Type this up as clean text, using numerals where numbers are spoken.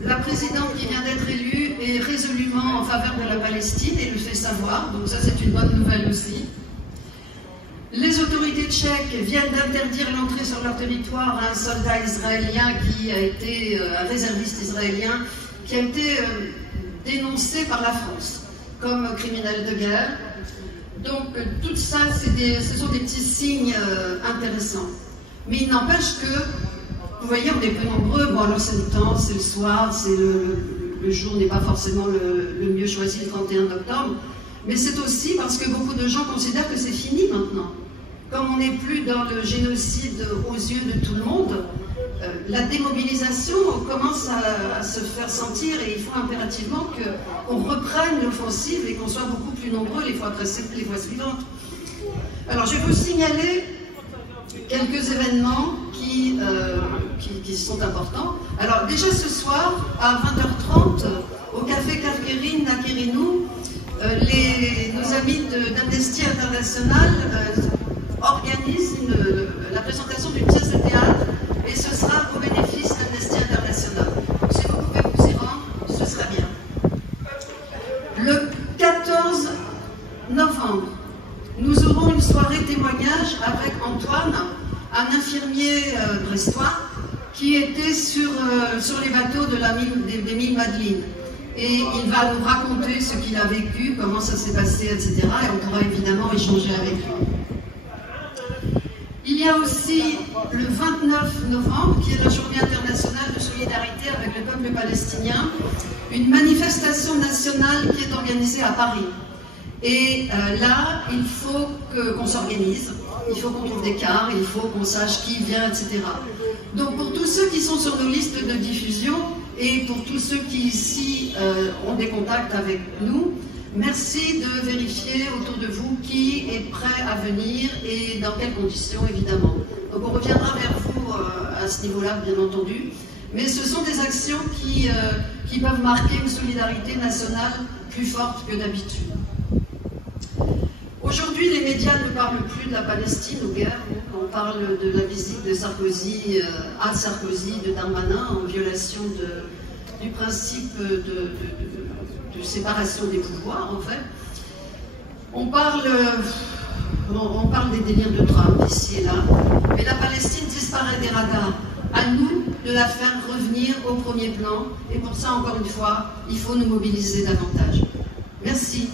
La présidente qui vient d'être élue est résolument en faveur de la Palestine et le fait savoir, donc ça c'est une bonne nouvelle aussi. Les autorités tchèques viennent d'interdire l'entrée sur leur territoire à un soldat israélien qui a été, un réserviste israélien, qui a été dénoncé par la France comme criminel de guerre. Donc tout ça, ce sont des petits signes intéressants. Mais il n'empêche que, vous voyez, on est peu nombreux. Bon, alors c'est le temps, c'est le soir, le jour n'est pas forcément le mieux choisi, le 31 octobre. Mais c'est aussi parce que beaucoup de gens considèrent que c'est fini maintenant. Comme on n'est plus dans le génocide aux yeux de tout le monde, la démobilisation commence à se faire sentir et il faut impérativement qu'on reprenne l'offensive et qu'on soit beaucoup plus nombreux les fois suivantes. Alors je vais vous signaler quelques événements qui sont importants. Alors déjà ce soir, à 20h30, au café Kafkerin à Kirinou, nos amis d'Amnesty International organisent la présentation d'une pièce de théâtre et ce sera au bénéfice d'Amnesty International. Si vous pouvez vous y rendre, ce sera bien. Le 14 novembre, nous aurons une soirée témoignage avec Antoine, un infirmier brestois qui était sur les bateaux des mines Madeline. Et il va nous raconter ce qu'il a vécu, comment ça s'est passé, etc. Et on pourra évidemment échanger avec lui. Il y a aussi le 29 novembre, qui est la journée internationale de solidarité avec le peuple palestinien, une manifestation nationale qui est organisée à Paris. Et là, il faut qu'on s'organise, il faut qu'on trouve des cars, il faut qu'on sache qui vient, etc. Donc pour tous ceux qui sont sur nos listes de diffusion et pour tous ceux qui ici ont des contacts avec nous, merci de vérifier autour de vous qui est prêt à venir et dans quelles conditions, évidemment. Donc on reviendra vers vous à ce niveau-là, bien entendu. Mais ce sont des actions qui peuvent marquer une solidarité nationale plus forte que d'habitude. Aujourd'hui, les médias ne parlent plus de la Palestine aux guerres. On parle de la visite de Sarkozy, à Sarkozy, de Darmanin, en violation du principe de séparation des pouvoirs, en fait. On parle des délires de Trump, ici et là. Mais la Palestine disparaît des radars. À nous de la faire revenir au premier plan. Et pour ça, encore une fois, il faut nous mobiliser davantage. Merci.